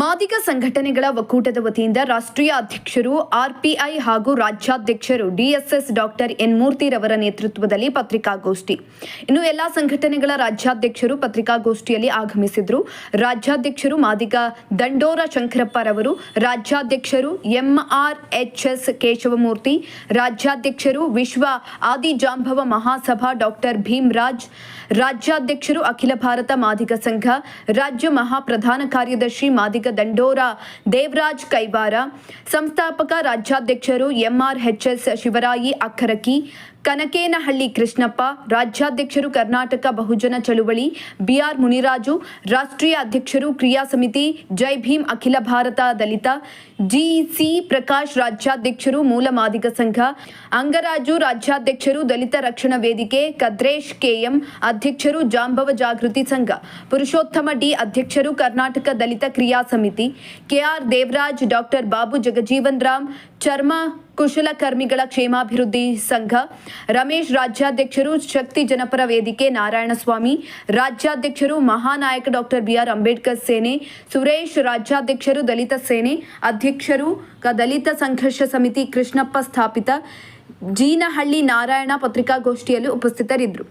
ಮಾದಿಗ ಸಂಘಟನೆಗಳ ಒಕ್ಕೂಟದ ವತಿಯಿಂದ ರಾಷ್ಟ್ರೀಯ ಅಧ್ಯಕ್ಷರು ಆರ್ಪಿಐ ಹಾಗೂ ರಾಜ್ಯಾಧ್ಯಕ್ಷರು ಡಿಎಸ್ಎಸ್ ಡಾಕ್ಟರ್ ಎನ್ ಮೂರ್ತಿರವರ ನೇತೃತ್ವದಲ್ಲಿ ಪತ್ರಿಕಾಗೋಷ್ಠಿ. ಇನ್ನು ಎಲ್ಲಾ ಸಂಘಟನೆಗಳ ರಾಜ್ಯಾಧ್ಯಕ್ಷರು ಪತ್ರಿಕಾಗೋಷ್ಠಿಯಲ್ಲಿ ಆಗಮಿಸಿದ್ರು. ರಾಜ್ಯಾಧ್ಯಕ್ಷರು ಮಾದಿಗ ದಂಡೋರ ಶಂಕರಪ್ಪರವರು, ರಾಜ್ಯಾಧ್ಯಕ್ಷರು ಎಂಆರ್ಎಚ್ಎಸ್ ಕೇಶವಮೂರ್ತಿ, ರಾಜ್ಯಾಧ್ಯಕ್ಷರು ವಿಶ್ವ ಆದಿಜಾಂಬವ ಮಹಾಸಭಾ ಡಾಕ್ಟರ್ ಭೀಮರಾಜ್, ರಾಜ್ಯಾಧ್ಯಕ್ಷರು ಅಖಿಲ ಭಾರತ ಮಾದಿಗ ಸಂಘ, ರಾಜ್ಯ ಮಹಾಪ್ರಧಾನ ಕಾರ್ಯದರ್ಶಿ ಮಾದಿಗ ದಂಡೋರ ದೇವರಾಜ್ ಕೈವಾರ, ಸಂಸ್ಥಾಪಕ ರಾಜ್ಯಾಧ್ಯಕ್ಷರು ಎಂಆರ್ಎಚ್ಎಸ್ ಶಿವರಾಯಿ ಅಕ್ಕರಕಿ, ಕನಕೇನಹಳ್ಳಿ ಕೃಷ್ಣಪ್ಪ, ರಾಜ್ಯಾಧ್ಯಕ್ಷರು ಕರ್ನಾಟಕ ಬಹುಜನ ಚಳುವಳಿ ಬಿಆರ್ ಮುನಿರಾಜು, ರಾಷ್ಟ್ರೀಯ ಅಧ್ಯಕ್ಷರು ಕ್ರಿಯಾ ಸಮಿತಿ ಜೈ ಭೀಮ್ ಅಖಿಲ ಭಾರತ ದಲಿತ ಜಿಸಿ ಪ್ರಕಾಶ್, ರಾಜ್ಯಾಧ್ಯಕ್ಷರು ಮೂಲ ಮಾದಿಗ ಸಂಘ ಅಂಗರಾಜು, ರಾಜ್ಯಾಧ್ಯಕ್ಷರು ದಲಿತ ರಕ್ಷಣಾ ವೇದಿಕೆ ಕದ್ರೇಶ್ ಕೆಎಂ, ಅಧ್ಯಕ್ಷರು ಜಾಂಬವ ಜಾಗೃತಿ ಸಂಘ ಪುರುಷೋತ್ತಮ ಡಿ, ಅಧ್ಯಕ್ಷರು ಕರ್ನಾಟಕ ದಲಿತ ಕ್ರಿಯಾ ಸಮಿತಿ ಕೆಆರ್ ದೇವರಾಜ್, ಡಾಕ್ಟರ್ ಬಾಬು ಜಗಜೀವನ್ ರಾಮ್, ಚರ್ಮ ಕುಶಲಕರ್ಮಿಗಳ ಕ್ಷೇಮಾಭಿವೃದ್ಧಿ ಸಂಘ ರಮೇಶ್, ರಾಜ್ಯಾಧ್ಯಕ್ಷರು ಶಕ್ತಿ ಜನಪರ ವೇದಿಕೆ ನಾರಾಯಣಸ್ವಾಮಿ, ರಾಜ್ಯಾಧ್ಯಕ್ಷರು ಮಹಾನಾಯಕ ಡಾಕ್ಟರ್ ಬಿಆರ್ ಅಂಬೇಡ್ಕರ್ ಸೇನೆ ಸುರೇಶ್, ರಾಜ್ಯಾಧ್ಯಕ್ಷರು ದಲಿತ ಸೇನೆ ಅಧ್ಯಕ್ಷರು ದಲಿತ ಸಂಘರ್ಷ ಸಮಿತಿ ಕೃಷ್ಣಪ್ಪ ಸ್ಥಾಪಿತ ಜೀನಹಳ್ಳಿ ನಾರಾಯಣ ಪತ್ರಿಕಾಗೋಷ್ಠಿಯಲ್ಲಿ ಉಪಸ್ಥಿತರಿದ್ದರು.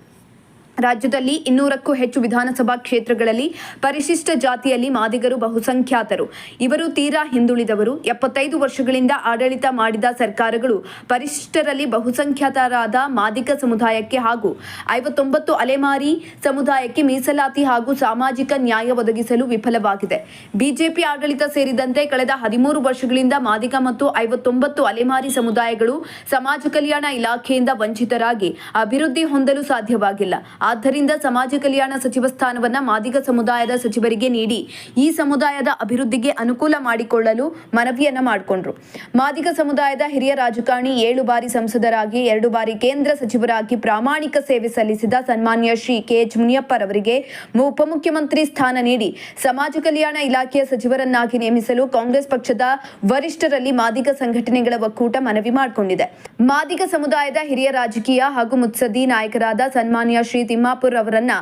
ರಾಜ್ಯದಲ್ಲಿ 200ಕ್ಕೂ ಹೆಚ್ಚು ವಿಧಾನಸಭಾ ಕ್ಷೇತ್ರಗಳಲ್ಲಿ ಪರಿಶಿಷ್ಟ ಜಾತಿಯಲ್ಲಿ ಮಾದಿಗರು ಬಹುಸಂಖ್ಯಾತರು. ಇವರು ತೀರಾ ಹಿಂದುಳಿದವರು. 75 ವರ್ಷಗಳಿಂದ ಆಡಳಿತ ಮಾಡಿದ ಸರ್ಕಾರಗಳು ಪರಿಶಿಷ್ಟರಲ್ಲಿ ಬಹುಸಂಖ್ಯಾತರಾದ ಮಾದಿಗ ಸಮುದಾಯಕ್ಕೆ ಹಾಗೂ 59 ಅಲೆಮಾರಿ ಸಮುದಾಯಕ್ಕೆ ಮೀಸಲಾತಿ ಹಾಗೂ ಸಾಮಾಜಿಕ ನ್ಯಾಯ ಒದಗಿಸಲು ವಿಫಲವಾಗಿದೆ. ಬಿಜೆಪಿ ಆಡಳಿತ ಸೇರಿದಂತೆ ಕಳೆದ 13 ವರ್ಷಗಳಿಂದ ಮಾದಿಗ ಮತ್ತು 59 ಅಲೆಮಾರಿ ಸಮುದಾಯಗಳು ಸಮಾಜ ಕಲ್ಯಾಣ ಇಲಾಖೆಯಿಂದ ವಂಚಿತರಾಗಿ ಅಭಿವೃದ್ಧಿ ಹೊಂದಲು ಸಾಧ್ಯವಾಗಿಲ್ಲ. ಆದ್ದರಿಂದ ಸಮಾಜ ಕಲ್ಯಾಣ ಸಚಿವ ಸ್ಥಾನವನ್ನ ಮಾದಿಗ ಸಮುದಾಯದ ಸಚಿವರಿಗೆ ನೀಡಿ ಈ ಸಮುದಾಯದ ಅಭಿವೃದ್ಧಿಗೆ ಅನುಕೂಲ ಮಾಡಿಕೊಳ್ಳಲು ಮನವಿಯನ್ನ ಮಾಡಿಕೊಂಡ್ರು. ಮಾದಿಗ ಸಮುದಾಯದ ಹಿರಿಯ ರಾಜಕಾರಣಿ 7 ಬಾರಿ ಸಂಸದರಾಗಿ 2 ಬಾರಿ ಕೇಂದ್ರ ಸಚಿವರಾಗಿ ಪ್ರಾಮಾಣಿಕ ಸೇವೆ ಸಲ್ಲಿಸಿದ ಸನ್ಮಾನ್ಯ ಶ್ರೀ ಕೆಎಚ್ ಮುನಿಯಪ್ಪರವರಿಗೆ ಉಪಮುಖ್ಯಮಂತ್ರಿ ಸ್ಥಾನ ನೀಡಿ ಸಮಾಜ ಕಲ್ಯಾಣ ಇಲಾಖೆಯ ಸಚಿವರನ್ನಾಗಿ ನೇಮಿಸಲು ಕಾಂಗ್ರೆಸ್ ಪಕ್ಷದ ವರಿಷ್ಠರಲ್ಲಿ ಮಾದಿಗ ಸಂಘಟನೆಗಳ ಒಕ್ಕೂಟ ಮನವಿ ಮಾಡಿಕೊಂಡಿದೆ. ಮಾದಿಗ ಸಮುದಾಯದ ಹಿರಿಯ ರಾಜಕೀಯ ಹಾಗೂ ಮುತ್ಸದ್ದಿ ನಾಯಕರಾದ ಸನ್ಮಾನ್ಯ ಶ್ರೀ ತಿಮ್ಮಾಪುರ್ ಅವರನ್ನ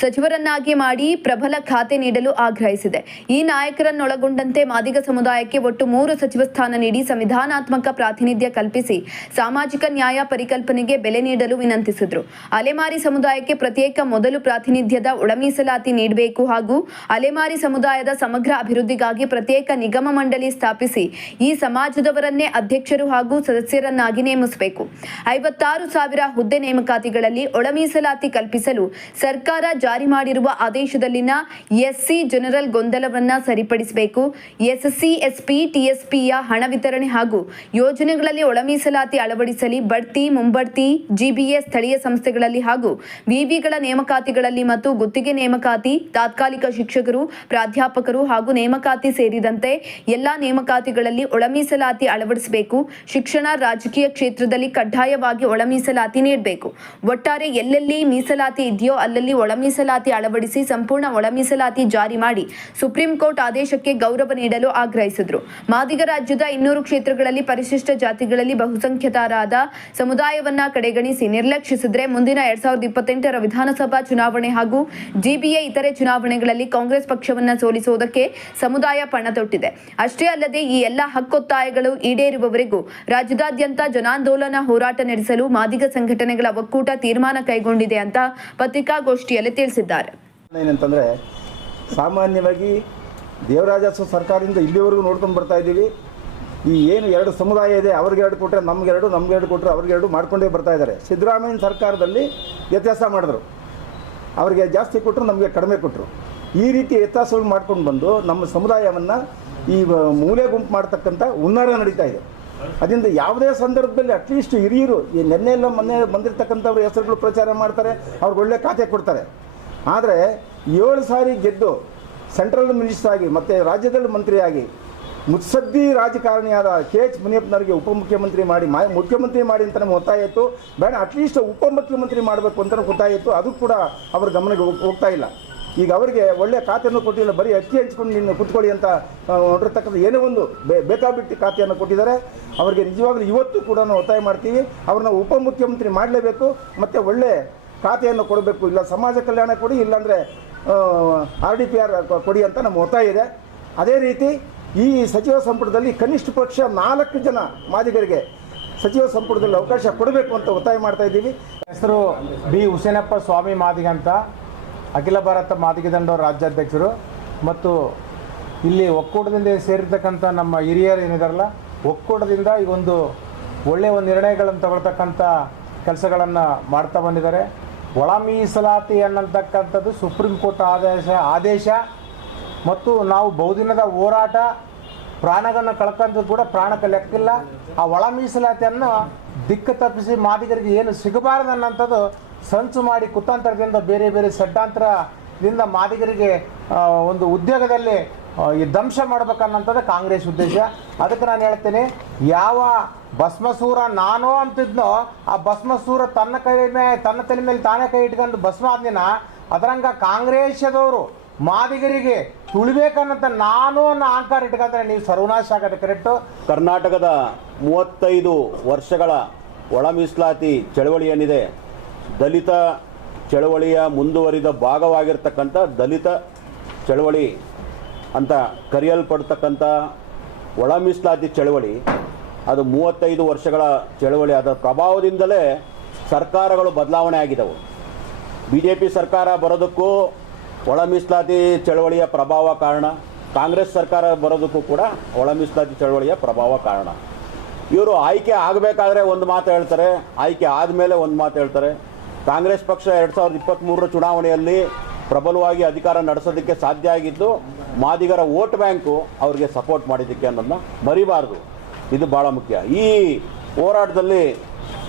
ಸಚಿವರನ್ನಾಗಿ ಮಾಡಿ ಪ್ರಬಲ ಖಾತೆ ನೀಡಲು ಆಗ್ರಹಿಸಿದೆ. ಈ ನಾಯಕರನ್ನೊಳಗೊಂಡಂತೆ ಮಾದಿಗ ಸಮುದಾಯಕ್ಕೆ ಒಟ್ಟು 3 ಸಚಿವ ಸ್ಥಾನ ನೀಡಿ ಸಂವಿಧಾನಾತ್ಮಕ ಪ್ರಾತಿನಿಧ್ಯ ಕಲ್ಪಿಸಿ ಸಾಮಾಜಿಕ ನ್ಯಾಯ ಪರಿಕಲ್ಪನೆಗೆ ಬೆಲೆ ನೀಡಲು ವಿನಂತಿಸಿದರು. ಅಲೆಮಾರಿ ಸಮುದಾಯಕ್ಕೆ ಪ್ರತ್ಯೇಕ ಮೊದಲು ಪ್ರಾತಿನಿಧ್ಯದ ಒಳ ಮೀಸಲಾತಿ ನೀಡಬೇಕು ಹಾಗೂ ಅಲೆಮಾರಿ ಸಮುದಾಯದ ಸಮಗ್ರ ಅಭಿವೃದ್ಧಿಗಾಗಿ ಪ್ರತ್ಯೇಕ ನಿಗಮ ಮಂಡಳಿ ಸ್ಥಾಪಿಸಿ ಈ ಸಮಾಜದವರನ್ನೇ ಅಧ್ಯಕ್ಷರು ಹಾಗೂ ಸದಸ್ಯರನ್ನಾಗಿ ನೇಮಿಸಬೇಕು. 56,000 ಹುದ್ದೆ ನೇಮಕಾತಿಗಳಲ್ಲಿ ಒಳ ಮೀಸಲಾತಿ ಕಲ್ಪಿಸಲು ಸರ್ಕಾರ ಜಾರಿ ಮಾಡಿರುವ ಆದೇಶದಲ್ಲಿನ ಎಸ್ಸಿ ಜನರಲ್ ಗೊಂದಲವನ್ನ ಸರಿಪಡಿಸಬೇಕು. ಎಸ್ಸಿ ಎಸ್ಪಿ ಟಿಎಸ್ಪಿಯ ಹಣ ವಿತರಣೆ ಹಾಗೂ ಯೋಜನೆಗಳಲ್ಲಿ ಒಳ ಮೀಸಲಾತಿ ಅಳವಡಿಸಲಿ. ಬಡ್ತಿ ಮುಂಬಡ್ತಿ ಜಿಬಿಎ ಸ್ಥಳೀಯ ಸಂಸ್ಥೆಗಳಲ್ಲಿ ಹಾಗೂ ವಿವಿಗಳ ನೇಮಕಾತಿಗಳಲ್ಲಿ ಮತ್ತು ಗುತ್ತಿಗೆ ನೇಮಕಾತಿ, ತಾತ್ಕಾಲಿಕ ಶಿಕ್ಷಕರು, ಪ್ರಾಧ್ಯಾಪಕರು ಹಾಗೂ ನೇಮಕಾತಿ ಸೇರಿದಂತೆ ಎಲ್ಲಾ ನೇಮಕಾತಿಗಳಲ್ಲಿ ಒಳ ಮೀಸಲಾತಿ ಅಳವಡಿಸಬೇಕು. ಶಿಕ್ಷಣ, ರಾಜಕೀಯ ಕ್ಷೇತ್ರದಲ್ಲಿ ಕಡ್ಡಾಯವಾಗಿ ಒಳ ಮೀಸಲಾತಿ ನೀಡಬೇಕು. ಒಟ್ಟಾರೆ ಎಲ್ಲೆಲ್ಲಿ ಮೀಸಲಾತಿ ಇದೆಯೋ ಅಲ್ಲಲ್ಲಿ ಒಳ ಮೀಸಲಾತಿ ಅಳವಡಿಸಿ ಸಂಪೂರ್ಣ ಒಳ ಮೀಸಲಾತಿ ಜಾರಿ ಮಾಡಿ ಸುಪ್ರೀಂ ಕೋರ್ಟ್ ಆದೇಶಕ್ಕೆ ಗೌರವ ನೀಡಲು ಆಗ್ರಹಿಸಿದರು. ಮಾದಿಗ ರಾಜ್ಯದ 200 ಕ್ಷೇತ್ರಗಳಲ್ಲಿ ಪರಿಶಿಷ್ಟ ಜಾತಿಗಳಲ್ಲಿ ಬಹುಸಂಖ್ಯಾತರಾದ ಸಮುದಾಯವನ್ನ ಕಡೆಗಣಿಸಿ ನಿರ್ಲಕ್ಷಿಸಿದ್ರೆ ಮುಂದಿನ 2028ರ ವಿಧಾನಸಭಾ ಚುನಾವಣೆ ಹಾಗೂ ಜಿಬಿಎ ಇತರೆ ಚುನಾವಣೆಗಳಲ್ಲಿ ಕಾಂಗ್ರೆಸ್ ಪಕ್ಷವನ್ನ ಸೋಲಿಸುವುದಕ್ಕೆ ಸಮುದಾಯ ಪಣ ತೊಟ್ಟಿದೆ. ಅಷ್ಟೇ ಅಲ್ಲದೆ ಈ ಎಲ್ಲ ಹಕ್ಕೊತ್ತಾಯಗಳು ಈಡೇರುವವರೆಗೂ ರಾಜ್ಯದಾದ್ಯಂತ ಜನಾಂದೋಲನ ಹೋರಾಟ ನಡೆಸಲು ಮಾದಿಗ ಸಂಘಟನೆಗಳ ಒಕ್ಕೂಟ ತೀರ್ಮಾನ ಕೈಗೊಂಡಿದೆ ಅಂತ ಪತ್ರಿಕಾಗೋಷ್ಠಿಯಲ್ಲಿ ತಿಳಿಸಿದ್ದಾರೆ. ಏನಂತಂದರೆ, ಸಾಮಾನ್ಯವಾಗಿ ದೇವರಾಜ ಸರ್ಕಾರದಿಂದ ಇಲ್ಲಿವರೆಗೂ ನೋಡ್ಕೊಂಡು ಬರ್ತಾ ಇದ್ದೀವಿ. ಈ ಏನು 2 ಸಮುದಾಯ ಇದೆ, ಅವ್ರಿಗೆ 2 ಕೊಟ್ಟರೆ ನಮ್ಗೆ 2 ಕೊಟ್ಟರೆ ಅವ್ರಿಗೆ 2 ಮಾಡ್ಕೊಂಡೇ ಬರ್ತಾ ಇದ್ದಾರೆ. ಸಿದ್ದರಾಮಯ್ಯ ಸರ್ಕಾರದಲ್ಲಿ ವ್ಯತ್ಯಾಸ ಮಾಡಿದ್ರು, ಅವರಿಗೆ ಜಾಸ್ತಿ ಕೊಟ್ಟರು, ನಮಗೆ ಕಡಿಮೆ ಕೊಟ್ಟರು. ಈ ರೀತಿ ವ್ಯತ್ಯಾಸಗಳು ಮಾಡ್ಕೊಂಡು ಬಂದು ನಮ್ಮ ಸಮುದಾಯವನ್ನು ಈ ಮೂಲೆ ಗುಂಪು ಮಾಡ್ತಕ್ಕಂಥ ಹುನ್ನಾರ ನಡೀತಾ ಇದೆ. ಅದರಿಂದ ಯಾವುದೇ ಸಂದರ್ಭದಲ್ಲಿ ಅಟ್ಲೀಸ್ಟ್ ಹಿರಿಯರು ಈ ಮೊನ್ನೆ ಬಂದಿರತಕ್ಕಂಥವ್ರ ಹೆಸರುಗಳು ಪ್ರಚಾರ ಮಾಡ್ತಾರೆ, ಅವ್ರಿಗೆ ಒಳ್ಳೆ ಖಾತೆ ಕೊಡ್ತಾರೆ. ಆದರೆ 7 ಸಾರಿ ಗೆದ್ದು ಸೆಂಟ್ರಲ್ ಮಿನಿಸ್ಟರ್ ಆಗಿ ಮತ್ತು ರಾಜ್ಯದಲ್ಲಿ ಮಂತ್ರಿಯಾಗಿ ಮುತ್ಸದ್ದಿ ರಾಜಕಾರಣಿಯಾದ ಕೆಎಚ್ ಮುನಿಯಪ್ಪನವರಿಗೆ ಉಪಮುಖ್ಯಮಂತ್ರಿ ಮಾಡಿ ಮುಖ್ಯಮಂತ್ರಿ ಮಾಡಿ ಅಂತ ನಮ್ಗೆ ಒತ್ತಾಯ ಇತ್ತು. ಬೇಡ, ಅಟ್ಲೀಸ್ಟ್ ಉಪಮುಖ್ಯಮಂತ್ರಿ ಮಾಡಬೇಕು ಅಂತ ಒತ್ತಾಯ ಇತ್ತು. ಅದು ಕೂಡ ಅವ್ರ ಗಮನಕ್ಕೆ ಹೋಗ್ತಾ ಇಲ್ಲ. ಈಗ ಅವರಿಗೆ ಒಳ್ಳೆಯ ಖಾತೆಯನ್ನು ಕೊಟ್ಟಿಲ್ಲ, ಬರೀ ಅಕ್ಕಿ ಹಂಚ್ಕೊಂಡು ನಿನ್ನ ಕುತ್ಕೊಳ್ಳಿ ಅಂತ ಹೊರತಕ್ಕಂಥ ಏನೋ ಒಂದು ಬೇಕಾಬಿಟ್ಟಿ ಖಾತೆಯನ್ನು ಕೊಟ್ಟಿದ್ದಾರೆ. ಅವರಿಗೆ ನಿಜವಾಗ್ಲೂ ಇವತ್ತು ಕೂಡ ನಾವು ಒತ್ತಾಯ ಮಾಡ್ತೀವಿ, ಅವ್ರನ್ನ ಉಪಮುಖ್ಯಮಂತ್ರಿ ಮಾಡಲೇಬೇಕು ಮತ್ತು ಒಳ್ಳೆ ಖಾತೆಯನ್ನು ಕೊಡಬೇಕು. ಇಲ್ಲ ಸಮಾಜ ಕಲ್ಯಾಣ ಕೊಡಿ, ಇಲ್ಲಾಂದರೆ RDPR ಕೊಡಿ ಅಂತ ನಮ್ಮ ಒತ್ತಾಯ ಇದೆ. ಅದೇ ರೀತಿ ಈ ಸಚಿವ ಸಂಪುಟದಲ್ಲಿ ಕನಿಷ್ಠ ಪಕ್ಷ 4 ಜನ ಮಾದಿಗರಿಗೆ ಸಚಿವ ಸಂಪುಟದಲ್ಲಿ ಅವಕಾಶ ಕೊಡಬೇಕು ಅಂತ ಒತ್ತಾಯ ಮಾಡ್ತಾ ಇದ್ದೀವಿ. ಹೆಸರು ಬಿ ಹುಸೇನಪ್ಪ ಸ್ವಾಮಿ ಮಾದಿಗ ಅಂತ, ಅಖಿಲ ಭಾರತ ಮಾದಿಗ ದಂಡೋರ ರಾಜ್ಯಾಧ್ಯಕ್ಷರು. ಮತ್ತು ಇಲ್ಲಿ ಒಕ್ಕೂಟದಿಂದ ಸೇರಿರ್ತಕ್ಕಂಥ ನಮ್ಮ ಹಿರಿಯರು ಏನಿದಾರಲ್ಲ, ಒಕ್ಕೂಟದಿಂದ ಈಗ ಒಂದು ಒಳ್ಳೆಯ ನಿರ್ಣಯಗಳನ್ನು ತಗೊಳ್ತಕ್ಕಂಥ ಕೆಲಸಗಳನ್ನು ಮಾಡ್ತಾ ಬಂದಿದ್ದಾರೆ. ಒಳ ಮೀಸಲಾತಿ ಅನ್ನತಕ್ಕಂಥದ್ದು ಸುಪ್ರೀಂ ಕೋರ್ಟ್ ಆದೇಶ ಮತ್ತು ನಾವು ಬಹುದಿನದ ಹೋರಾಟ, ಪ್ರಾಣಗಳನ್ನು ಕಳ್ಕೊಂಡ್ರು ಕೂಡ ಪ್ರಾಣಕ್ಕೆ ಲೆಕ್ಕಿಲ್ಲ. ಆ ಒಳ ಮೀಸಲಾತಿಯನ್ನು ದಿಕ್ಕು ತಪ್ಪಿಸಿ ಮಾದಿಗರಿಗೆ ಏನು ಸಿಗಬಾರದು ಅನ್ನೋಂಥದ್ದು ಸಂಚು ಮಾಡಿ ಕುತಂತ್ರದಿಂದ ಬೇರೆ ಬೇರೆ ಷಡ್ಯಂತ್ರದಿಂದ ಮಾದಿಗರಿಗೆ ಒಂದು ಉದ್ಯೋಗದಲ್ಲಿ ಈ ದಂಶ ಮಾಡ್ಬೇಕನ್ನೋಂಥದ್ದು ಕಾಂಗ್ರೆಸ್ ಉದ್ದೇಶ. ಅದಕ್ಕೆ ನಾನು ಹೇಳ್ತೀನಿ, ಯಾವ ಭಸ್ಮಸೂರ ನಾನು ಅಂತಿದ್ನೋ ಆ ಭಸ್ಮಸೂರ ತನ್ನ ತಲೆ ಮೇಲೆ ತಾನೇ ಕೈ ಇಟ್ಕೊಂಡು ಭಸ್ಮ ಆದ್ನಿನ ಅದರಂಗ ಕಾಂಗ್ರೆಸ್ದವರು ಮಾದಿಗರಿಗೆ ತುಳಿಬೇಕನ್ನಂತ ನಾನು ಅನ್ನೋ ಅಹಂಕಾರ ಇಟ್ಕೊಂಡ್ರೆ ನೀವು ಸರ್ವನಾಶ ಆಗೋದು ಕರೆಕ್ಟು. ಕರ್ನಾಟಕದ 35 ವರ್ಷಗಳ ಒಳ ಮೀಸಲಾತಿ ಚಳವಳಿ ಏನಿದೆ, ದಲಿತ ಚಳವಳಿಯ ಮುಂದುವರಿದ ಭಾಗವಾಗಿರ್ತಕ್ಕಂಥ ದಲಿತ ಚಳವಳಿ ಅಂತ ಕರೆಯಲ್ಪಡ್ತಕ್ಕಂಥ ಒಳ ಮೀಸಲಾತಿ ಚಳವಳಿ, ಅದು 35 ವರ್ಷಗಳ ಚಳವಳಿ. ಅದರ ಪ್ರಭಾವದಿಂದಲೇ ಸರ್ಕಾರಗಳು ಬದಲಾವಣೆ ಆಗಿದ್ದವು. BJP ಸರ್ಕಾರ ಬರೋದಕ್ಕೂ ಒಳ ಮೀಸಲಾತಿ ಚಳವಳಿಯ ಪ್ರಭಾವ ಕಾರಣ, ಕಾಂಗ್ರೆಸ್ ಸರ್ಕಾರ ಬರೋದಕ್ಕೂ ಕೂಡ ಒಳ ಮೀಸಲಾತಿ ಚಳವಳಿಯ ಪ್ರಭಾವ ಕಾರಣ. ಇವರು ಆಯ್ಕೆ ಆಗಬೇಕಾದ್ರೆ ಒಂದು ಮಾತು ಹೇಳ್ತಾರೆ, ಆಯ್ಕೆ ಆದಮೇಲೆ ಒಂದು ಮಾತು ಹೇಳ್ತಾರೆ. ಕಾಂಗ್ರೆಸ್ ಪಕ್ಷ 2023 ಚುನಾವಣೆಯಲ್ಲಿ ಪ್ರಬಲವಾಗಿ ಅಧಿಕಾರ ನಡೆಸೋದಕ್ಕೆ ಸಾಧ್ಯ ಆಗಿದ್ದು ಮಾದಿಗರ ವೋಟ್ ಬ್ಯಾಂಕು ಅವ್ರಿಗೆ ಸಪೋರ್ಟ್ ಮಾಡಿದ್ದಕ್ಕೆ ಅನ್ನೋದನ್ನ ಮರಿಬಾರ್ದು. ಇದು ಭಾಳ ಮುಖ್ಯ. ಈ ಹೋರಾಟದಲ್ಲಿ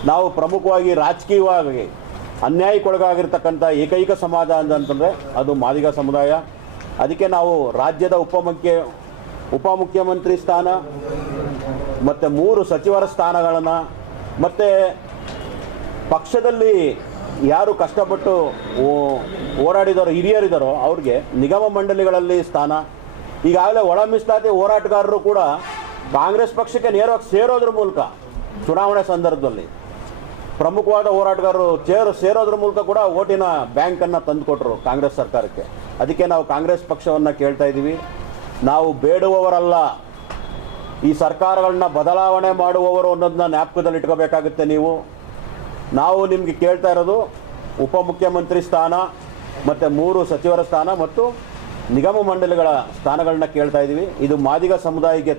ನಾವು ಪ್ರಮುಖವಾಗಿ ರಾಜಕೀಯವಾಗಿ ಅನ್ಯಾಯಕ್ಕೊಳಗಾಗಿರ್ತಕ್ಕಂಥ ಏಕೈಕ ಸಮಾಜ ಅಂತಂದರೆ ಅದು ಮಾದಿಗ ಸಮುದಾಯ. ಅದಕ್ಕೆ ನಾವು ರಾಜ್ಯದ ಉಪಮುಖ್ಯಮಂತ್ರಿ ಸ್ಥಾನ ಮತ್ತು 3 ಸಚಿವರ ಸ್ಥಾನಗಳನ್ನು, ಮತ್ತು ಪಕ್ಷದಲ್ಲಿ ಯಾರು ಕಷ್ಟಪಟ್ಟು ಹೋರಾಡಿದಾರೋ ಹಿರಿಯರಿದ್ದಾರೋ ಅವ್ರಿಗೆ ನಿಗಮ ಮಂಡಳಿಗಳಲ್ಲಿ ಸ್ಥಾನ. ಈಗಾಗಲೇ ಒಳ ಮೀಸಲಾತಿ ಹೋರಾಟಗಾರರು ಕೂಡ ಕಾಂಗ್ರೆಸ್ ಪಕ್ಷಕ್ಕೆ ನೇರವಾಗಿ ಸೇರೋದ್ರ ಮೂಲಕ ಚುನಾವಣೆ ಸಂದರ್ಭದಲ್ಲಿ ಪ್ರಮುಖವಾದ ಹೋರಾಟಗಾರರು ಸೇರೋದ್ರ ಮೂಲಕ ಕೂಡ ಓಟಿನ ಬ್ಯಾಂಕನ್ನು ತಂದುಕೊಟ್ರು ಕಾಂಗ್ರೆಸ್ ಸರ್ಕಾರಕ್ಕೆ. ಅದಕ್ಕೆ ನಾವು ಕಾಂಗ್ರೆಸ್ ಪಕ್ಷವನ್ನು ಕೇಳ್ತಾ ಇದ್ದೀವಿ, ನಾವು ಬೇಡುವವರಲ್ಲ, ಈ ಸರ್ಕಾರಗಳನ್ನ ಬದಲಾವಣೆ ಮಾಡುವವರು ಅನ್ನೋದನ್ನ ಜ್ಞಾಪಕದಲ್ಲಿ ಇಟ್ಕೋಬೇಕಾಗುತ್ತೆ ನೀವು. ನಾವು ನಿಮಗೆ ಕೇಳ್ತಾ ಇರೋದು ಉಪಮುಖ್ಯಮಂತ್ರಿ ಸ್ಥಾನ ಮತ್ತು 3 ಸಚಿವರ ಸ್ಥಾನ ಮತ್ತು ನಿಗಮ ಮಂಡಳಿಗಳ ಸ್ಥಾನಗಳನ್ನ ಕೇಳ್ತಾ ಇದ್ದೀವಿ. ಇದು ಮಾದಿಗ ಸಮುದಾಯಕ್ಕೆ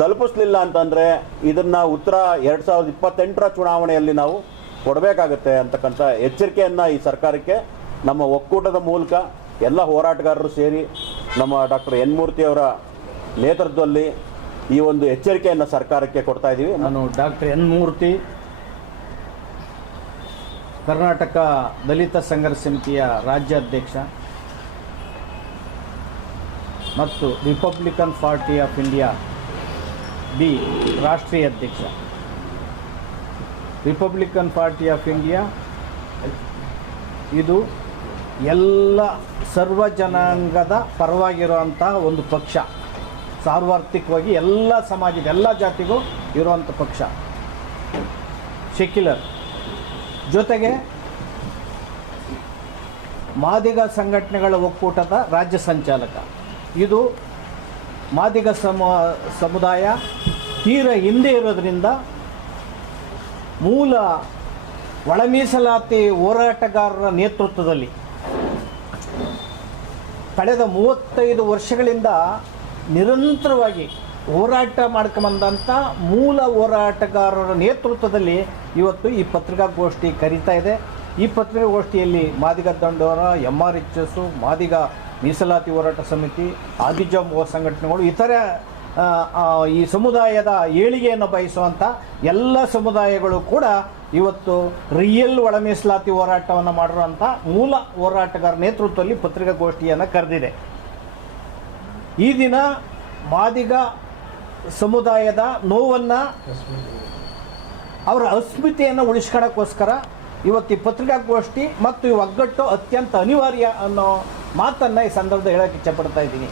ತಲುಪಿಸ್ಲಿಲ್ಲ ಅಂತಂದರೆ ಇದನ್ನು ಉತ್ತರ 2028 ಚುನಾವಣೆಯಲ್ಲಿ ನಾವು ಕೊಡಬೇಕಾಗುತ್ತೆ ಅಂತಕ್ಕಂಥ ಎಚ್ಚರಿಕೆಯನ್ನು ಈ ಸರ್ಕಾರಕ್ಕೆ ನಮ್ಮ ಒಕ್ಕೂಟದ ಮೂಲಕ ಎಲ್ಲ ಹೋರಾಟಗಾರರು ಸೇರಿ ನಮ್ಮ ಡಾಕ್ಟರ್ ಎನ್ ಮೂರ್ತಿ ಅವರ ನೇತೃತ್ವದಲ್ಲಿ ಈ ಒಂದು ಎಚ್ಚರಿಕೆಯನ್ನು ಸರ್ಕಾರಕ್ಕೆ ಕೊಡ್ತಾ ಇದ್ದೀವಿ. ನಾನು ಡಾಕ್ಟರ್ ಎನ್ ಮೂರ್ತಿ, ಕರ್ನಾಟಕ ದಲಿತ ಸಂಘರ್ಷ ಸಮಿತಿಯ ರಾಜ್ಯಾಧ್ಯಕ್ಷ ಮತ್ತು Republican party of India D ರಾಷ್ಟ್ರೀಯ ಅಧ್ಯಕ್ಷ. ರಿಪಬ್ಲಿಕನ್ ಪಾರ್ಟಿ ಆಫ್ ಇಂಡಿಯಾ ಇದು ಎಲ್ಲ ಸರ್ವ ಜನಾಂಗದ ಪರವಾಗಿರುವಂಥ ಒಂದು ಪಕ್ಷ, ಸಾರ್ವತ್ರಿಕವಾಗಿ ಎಲ್ಲ ಸಮಾಜದ ಎಲ್ಲ ಜಾತಿಗೂ ಇರುವಂಥ ಪಕ್ಷ, ಸೆಕ್ಯುಲರ್. ಜೊತೆಗೆ ಮಾದಿಗ ಸಂಘಟನೆಗಳ ಒಕ್ಕೂಟದ ರಾಜ್ಯ ಸಂಚಾಲಕ. ಇದು ಮಾದಿಗ ಸಮುದಾಯ ತೀರ ಹಿಂದೆ ಇರೋದ್ರಿಂದ ಮೂಲ ಒಳ ಮೀಸಲಾತಿ ಹೋರಾಟಗಾರರ ನೇತೃತ್ವದಲ್ಲಿ ಕಳೆದ 35 ವರ್ಷಗಳಿಂದ ನಿರಂತರವಾಗಿ ಹೋರಾಟ ಮಾಡ್ಕೊಂಬಂದಂಥ ಮೂಲ ಹೋರಾಟಗಾರರ ನೇತೃತ್ವದಲ್ಲಿ ಇವತ್ತು ಈ ಪತ್ರಿಕಾಗೋಷ್ಠಿ ಕರೀತಾ ಇದೆ. ಈ ಪತ್ರಿಕಾಗೋಷ್ಠಿಯಲ್ಲಿ ಮಾದಿಗ ದಂಡೋರ, MRHS, ಮಾದಿಗ ಮೀಸಲಾತಿ ಹೋರಾಟ ಸಮಿತಿ, ಆದಿಜಾಂಬುವ ಸಂಘಟನೆಗಳು, ಇತರ ಈ ಸಮುದಾಯದ ಏಳಿಗೆಯನ್ನು ಬಯಸುವಂಥ ಎಲ್ಲ ಸಮುದಾಯಗಳು ಕೂಡ ಇವತ್ತು ರಿಯಲ್ ಒಳ ಮೀಸಲಾತಿ ಹೋರಾಟವನ್ನು ಮಾಡಿರುವಂಥ ಮೂಲ ಹೋರಾಟಗಾರ ನೇತೃತ್ವದಲ್ಲಿ ಪತ್ರಿಕಾಗೋಷ್ಠಿಯನ್ನು ಕರೆದಿದೆ. ಈ ದಿನ ಮಾದಿಗ ಸಮುದಾಯದ ನೋವನ್ನು, ಅವರ ಅಸ್ಮಿತೆಯನ್ನು ಉಳಿಸ್ಕೊಳ್ಳೋಕ್ಕೋಸ್ಕರ ಇವತ್ತು ಈ ಪತ್ರಿಕಾಗೋಷ್ಠಿ ಮತ್ತು ಈ ಒಗ್ಗಟ್ಟು ಅತ್ಯಂತ ಅನಿವಾರ್ಯ ಅನ್ನೋ ಮಾತನ್ನು ಈ ಸಂದರ್ಭದಲ್ಲಿ ಹೇಳೋಕ್ಕೆ ಇಚ್ಛಪಡ್ತಾ ಇದ್ದೀನಿ.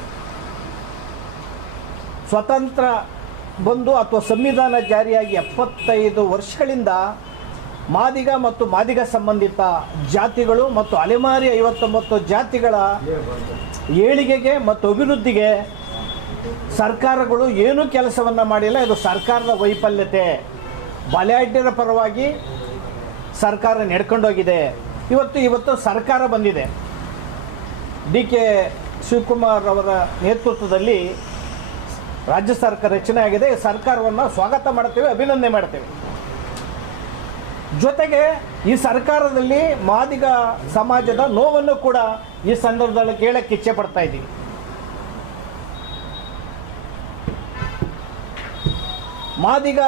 ಸ್ವತಂತ್ರ ಬಂದು ಅಥವಾ ಸಂವಿಧಾನ ಜಾರಿಯಾಗಿ 75 ವರ್ಷಗಳಿಂದ ಮಾದಿಗ ಮತ್ತು ಮಾದಿಗ ಸಂಬಂಧಿತ ಜಾತಿಗಳು ಮತ್ತು ಅಲೆಮಾರಿ 59 ಜಾತಿಗಳ ಏಳಿಗೆಗೆ ಮತ್ತು ಅಭಿವೃದ್ಧಿಗೆ ಸರ್ಕಾರಗಳು ಏನೂ ಕೆಲಸವನ್ನು ಮಾಡಿಲ್ಲ. ಇದು ಸರ್ಕಾರದ ವೈಫಲ್ಯತೆ. ಬಲಾಢ್ಯರ ಪರವಾಗಿ ಸರ್ಕಾರ ನಡ್ಕೊಂಡೋಗಿದೆ. ಇವತ್ತು ಸರ್ಕಾರ ಬಂದಿದೆ. DK ಶಿವಕುಮಾರ್ ಅವರ ನೇತೃತ್ವದಲ್ಲಿ ರಾಜ್ಯ ಸರ್ಕಾರ ರಚನೆ ಆಗಿದೆ. ಈ ಸರ್ಕಾರವನ್ನು ಸ್ವಾಗತ ಮಾಡ್ತೇವೆ, ಅಭಿನಂದನೆ ಮಾಡ್ತೇವೆ. ಜೊತೆಗೆ ಈ ಸರ್ಕಾರದಲ್ಲಿ ಮಾದಿಗ ಸಮಾಜದ ನೋವನ್ನು ಕೂಡ ಈ ಸಂದರ್ಭದಲ್ಲಿ ಕೇಳಕ್ಕೆ ಇಚ್ಛೆ ಪಡ್ತಾ ಇದ್ದೀವಿ. ಮಾದಿಗ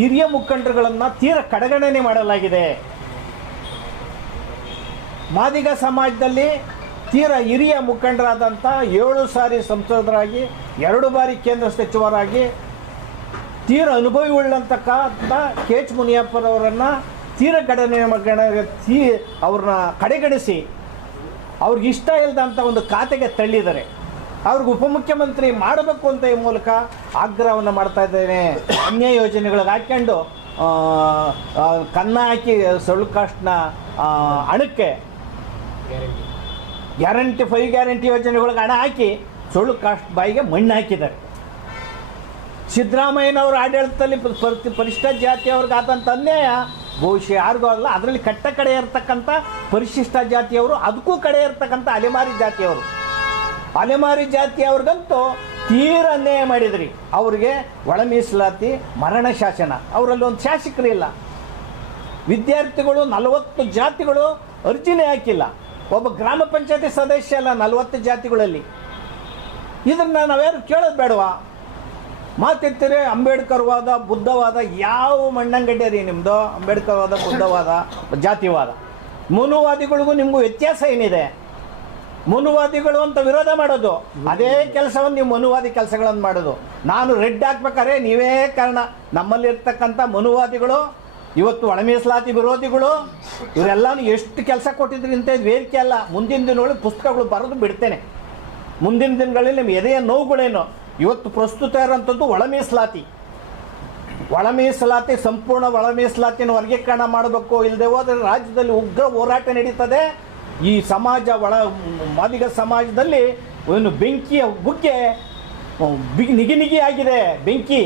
ಹಿರಿಯ ಮುಖಂಡರುಗಳನ್ನು ತೀರ ಕಡೆಗಣನೆ ಮಾಡಲಾಗಿದೆ. ಮಾದಿಗ ಸಮಾಜದಲ್ಲಿ ತೀರ ಹಿರಿಯ ಮುಖಂಡರಾದಂಥ 7 ಸಾರಿ ಸಂಸದರಾಗಿ 2 ಬಾರಿ ಕೇಂದ್ರ ಸಚಿವರಾಗಿ ತೀರ ಅನುಭವಿ ಉಳ್ಳಂತಕ್ಕಂಥ KH ಮುನಿಯಪ್ಪನವರನ್ನು ತೀರ ಅವ್ರನ್ನ ಕಡೆಗಣಿಸಿ ಅವ್ರಿಗೆ ಇಷ್ಟ ಇಲ್ಲದಂಥ ಒಂದು ಖಾತೆಗೆ ತಳ್ಳಿದ್ದಾರೆ. ಅವ್ರಿಗೆ ಉಪಮುಖ್ಯಮಂತ್ರಿ ಮಾಡಬೇಕು ಅಂತ ಈ ಮೂಲಕ ಆಗ್ರಹವನ್ನು ಮಾಡ್ತಾ ಇದ್ದೇನೆ. ಅನ್ಯ ಯೋಜನೆಗಳಿಗೆ ಹಾಕ್ಕೊಂಡು ಕನ್ನ ಹಾಕಿ ಸೊಳ್ಳು ಕಾಸ್ಟ್ನ ಹಣಕ್ಕೆ ಗ್ಯಾರಂಟಿ 5 ಗ್ಯಾರಂಟಿ ಯೋಜನೆಗಳಿಗೆ ಹಣ ಹಾಕಿ ಸೊಳ್ಳು ಕಾಸ್ಟ್ ಬಾಯಿಗೆ ಮಣ್ಣು ಹಾಕಿದ್ದಾರೆ. ಸಿದ್ದರಾಮಯ್ಯನವರ ಆಡಳಿತದಲ್ಲಿ ಪರಿಶಿಷ್ಟ ಜಾತಿಯವ್ರಿಗೆ ಆದಂಥ ಅನ್ಯಾಯ ಬಹುಶಃ ಯಾರಿಗೂ ಆಗಲ್ಲ. ಅದರಲ್ಲಿ ಕಟ್ಟ ಕಡೆ ಇರ್ತಕ್ಕಂಥ ಪರಿಶಿಷ್ಟ ಜಾತಿಯವರು, ಅದಕ್ಕೂ ಕಡೆ ಇರ್ತಕ್ಕಂಥ ಅಲೆಮಾರಿ ಜಾತಿಯವ್ರಿಗಂತೂ ತೀರ ಅನ್ಯಾಯ ಮಾಡಿದ್ರಿ. ಅವ್ರಿಗೆ ಒಳ ಮೀಸಲಾತಿ, ಮರಣ ಶಾಸನ, ಅವರಲ್ಲಿ ಒಂದು ಶಾಸಕರು ಇಲ್ಲ. ವಿದ್ಯಾರ್ಥಿಗಳು 40 ಜಾತಿಗಳು ಅರ್ಜಿನೇ ಹಾಕಿಲ್ಲ. ಒಬ್ಬ ಗ್ರಾಮ ಪಂಚಾಯತಿ ಸದಸ್ಯ ಅಲ್ಲ 40 ಜಾತಿಗಳಲ್ಲಿ. ಇದನ್ನು ನಾವ್ಯಾರು ಕೇಳೋದು ಬೇಡವಾ? ಮಾತೆತ್ತಿರೆ ಅಂಬೇಡ್ಕರ್ವಾದ, ಬುದ್ಧವಾದ, ಯಾವ ಮಣ್ಣಂಗಡ್ಡೆ ರೀ ನಿಮ್ಮದು? ಅಂಬೇಡ್ಕರ್ವಾದ, ಬುದ್ಧವಾದ, ಜಾತಿವಾದ. ಮನುವಾದಿಗಳಿಗೂ ನಿಮಗೂ ವ್ಯತ್ಯಾಸ ಏನಿದೆ? ಮನುವಾದಿಗಳು ಅಂತ ವಿರೋಧ ಮಾಡೋದು, ಅದೇ ಕೆಲಸವನ್ನು ನೀವು ಮನುವಾದಿ ಕೆಲಸಗಳನ್ನು ಮಾಡೋದು. ನಾನು ರೆಡ್ ಹಾಕ್ಬೇಕಾದ್ರೆ ನೀವೇ ಕಾರಣ. ನಮ್ಮಲ್ಲಿರ್ತಕ್ಕಂಥ ಮನುವಾದಿಗಳು ಇವತ್ತು ಒಳ ಮೀಸಲಾತಿ ವಿರೋಧಿಗಳು ಇವರೆಲ್ಲನೂ ಎಷ್ಟು ಕೆಲಸ ಕೊಟ್ಟಿದ್ರಿ ಅಂತ ಇದು ವೇದಿಕೆ ಅಲ್ಲ. ಮುಂದಿನ ದಿನಗಳಲ್ಲಿ ಪುಸ್ತಕಗಳು ಬರೆದು ಬಿಡ್ತೇನೆ. ಮುಂದಿನ ದಿನಗಳಲ್ಲಿ ನಿಮ್ಮ ಎದೆಯ ನೋವುಗಳೇನು. ಇವತ್ತು ಪ್ರಸ್ತುತ ಇರೋಂಥದ್ದು ಒಳ ಮೀಸಲಾತಿ, ಸಂಪೂರ್ಣ ಒಳ ಮೀಸಲಾತಿಯನ್ನು ವರ್ಗೀಕರಣ ಮಾಡಬೇಕು. ಇಲ್ಲದೆ ಹೋದರೆ ರಾಜ್ಯದಲ್ಲಿ ಉಗ್ರ ಹೋರಾಟ ನಡೀತದೆ. ಈ ಸಮಾಜ ಮಾದಿಗ ಸಮಾಜದಲ್ಲಿ ಒಂದು ಬೆಂಕಿಯ ಬುಗ್ಗೆ ನಿಗಿ ಆಗಿದೆ. ಬೆಂಕಿ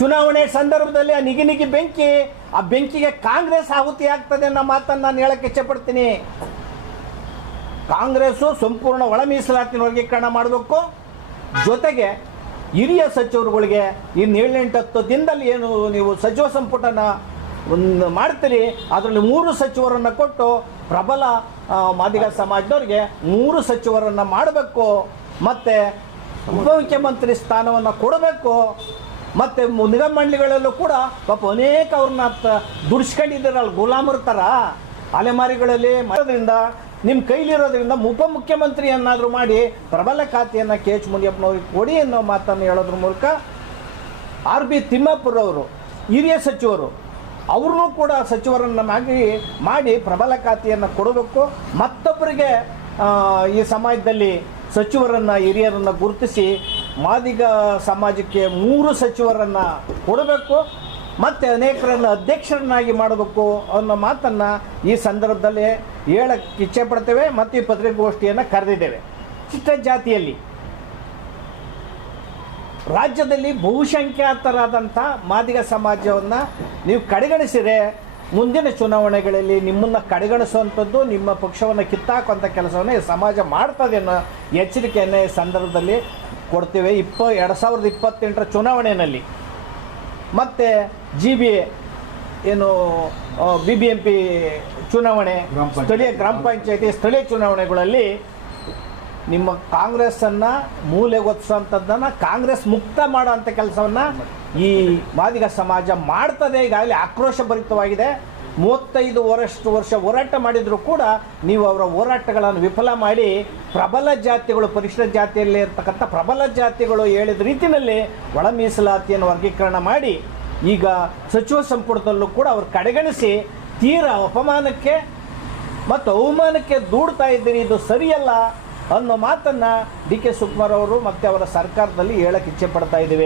ಚುನಾವಣೆ ಸಂದರ್ಭದಲ್ಲಿ ಆ ನಿಗಿ ಬೆಂಕಿ, ಆ ಬೆಂಕಿಗೆ ಕಾಂಗ್ರೆಸ್ ಆಹುತಿ ಆಗ್ತದೆ ಅನ್ನೋ ಮಾತನ್ನು ನಾನು ಹೇಳಕ್ಕೆ ಇಚ್ಛೆಪಡ್ತೀನಿ. ಕಾಂಗ್ರೆಸ್ಸು ಸಂಪೂರ್ಣ ಒಳ ಮೀಸಲಾತಿನ ವರ್ಗೀಕರಣ ಮಾಡಬೇಕು. ಜೊತೆಗೆ ಹಿರಿಯ ಸಚಿವರುಗಳಿಗೆ ಇನ್ನು 7-8-10 ದಿನದಲ್ಲಿ ಏನು ನೀವು ಸಚಿವ ಸಂಪುಟನ ಒಂದು ಮಾಡ್ತೀರಿ, ಅದರಲ್ಲಿ 3 ಸಚಿವರನ್ನು ಕೊಟ್ಟು ಪ್ರಬಲ ಮಾದಿಗ ಸಮಾಜದವ್ರಿಗೆ 3 ಸಚಿವರನ್ನು ಮಾಡಬೇಕು. ಮತ್ತು ಉಪಮುಖ್ಯಮಂತ್ರಿ ಸ್ಥಾನವನ್ನು ಕೊಡಬೇಕು. ಮತ್ತು ನಿಗಮ ಮಂಡಳಿಗಳಲ್ಲೂ ಕೂಡ ಪಾಪ ಅನೇಕ ಅವ್ರನ್ನ ದುಡಿಸ್ಕೊಂಡಿದ್ದೀರಲ್ಲ ಗುಲಾಮರ ಥರ ಅಲೆಮಾರಿಗಳಲ್ಲಿ ಮಾಡೋದ್ರಿಂದ ನಿಮ್ಮ ಕೈಲಿರೋದ್ರಿಂದ ಉಪಮುಖ್ಯಮಂತ್ರಿಯನ್ನಾದರೂ ಮಾಡಿ ಪ್ರಬಲ ಖಾತೆಯನ್ನು KH ಮುನಿಯಪ್ಪನವ್ರಿಗೆ ಕೊಡಿ ಅನ್ನೋ ಮಾತನ್ನು ಹೇಳೋದ್ರ ಮೂಲಕ RB ತಿಮ್ಮಾಪುರವರು ಹಿರಿಯ ಸಚಿವರು ಅವ್ರನ್ನೂ ಕೂಡ ಸಚಿವರನ್ನು ಮಾಡಿ ಪ್ರಬಲ ಖಾತೆಯನ್ನು ಕೊಡಬೇಕು. ಮತ್ತೊಬ್ಬರಿಗೆ ಈ ಸಮಾಜದಲ್ಲಿ ಸಚಿವರನ್ನು ಹಿರಿಯರನ್ನು ಗುರುತಿಸಿ ಮಾದಿಗ ಸಮಾಜಕ್ಕೆ 3 ಸಚಿವರನ್ನು ಕೊಡಬೇಕು. ಮತ್ತು ಅನೇಕರನ್ನು ಅಧ್ಯಕ್ಷರನ್ನಾಗಿ ಮಾಡಬೇಕು ಅನ್ನೋ ಮಾತನ್ನು ಈ ಸಂದರ್ಭದಲ್ಲಿ ಹೇಳಕ್ಕೆ ಇಚ್ಛೆ ಪಡ್ತೇವೆ. ಮತ್ತು ಈ ಪತ್ರಿಕಾಗೋಷ್ಠಿಯನ್ನು ಕರೆದಿದ್ದೇವೆ. ಇಷ್ಟ ಜಾತಿಯಲ್ಲಿ ರಾಜ್ಯದಲ್ಲಿ ಬಹುಸಂಖ್ಯಾತರಾದಂಥ ಮಾದಿಗ ಸಮಾಜವನ್ನು ನೀವು ಕಡೆಗಣಿಸಿದರೆ ಮುಂದಿನ ಚುನಾವಣೆಗಳಲ್ಲಿ ನಿಮ್ಮನ್ನು ಕಡೆಗಣಿಸುವಂಥದ್ದು, ನಿಮ್ಮ ಪಕ್ಷವನ್ನು ಕಿತ್ತಾಕುವಂಥ ಕೆಲಸವನ್ನು ಈ ಸಮಾಜ ಮಾಡ್ತದೆ ಅನ್ನೋ ಎಚ್ಚರಿಕೆಯನ್ನು ಈ ಸಂದರ್ಭದಲ್ಲಿ ಕೊಡ್ತೇವೆ. 2028 ಚುನಾವಣೆಯಲ್ಲಿ ಮತ್ತು BBA ಏನು BBMP ಚುನಾವಣೆ, ಸ್ಥಳೀಯ ಗ್ರಾಮ ಪಂಚಾಯತಿ ಸ್ಥಳೀಯ ಚುನಾವಣೆಗಳಲ್ಲಿ ನಿಮ್ಮ ಕಾಂಗ್ರೆಸ್ಸನ್ನು ಮೂಲೆಗೊತ್ಸೋಂಥದ್ದನ್ನು ಕಾಂಗ್ರೆಸ್ ಮುಕ್ತ ಮಾಡೋಂಥ ಕೆಲಸವನ್ನು ಈ ಮಾದಿಗ ಸಮಾಜ ಮಾಡ್ತದೆ. ಈಗಾಗಲೇ ಆಕ್ರೋಶಭರಿತವಾಗಿದೆ. 35 ವರ್ಷ ಹೋರಾಟ ಮಾಡಿದರೂ ಕೂಡ ನೀವು ಅವರ ಹೋರಾಟಗಳನ್ನು ವಿಫಲ ಮಾಡಿ ಪ್ರಬಲ ಜಾತಿಗಳು, ಪರಿಶಿಷ್ಟ ಜಾತಿಯಲ್ಲಿ ಇರ್ತಕ್ಕಂಥ ಪ್ರಬಲ ಜಾತಿಗಳು ಹೇಳಿದ ರೀತಿಯಲ್ಲಿ ಒಳ ಮೀಸಲಾತಿಯನ್ನು ವರ್ಗೀಕರಣ ಮಾಡಿ ಈಗ ಸಚಿವ ಸಂಪುಟದಲ್ಲೂ ಕೂಡ ಅವರು ಕಡೆಗಣಿಸಿ ತೀರ ಅಪಮಾನಕ್ಕೆ ಮತ್ತು ಅವಮಾನಕ್ಕೆ ದೂಡ್ತಾ ಇದ್ದೀರಿ. ಇದು ಸರಿಯಲ್ಲ ಅನ್ನೋ ಮಾತನ್ನು DK ಶಿವಕುಮಾರ್ ಅವರು ಮತ್ತು ಅವರ ಸರ್ಕಾರದಲ್ಲಿ ಹೇಳಕ್ಕೆ ಇಚ್ಛೆ ಪಡ್ತಾ ಇದ್ದೀವಿ.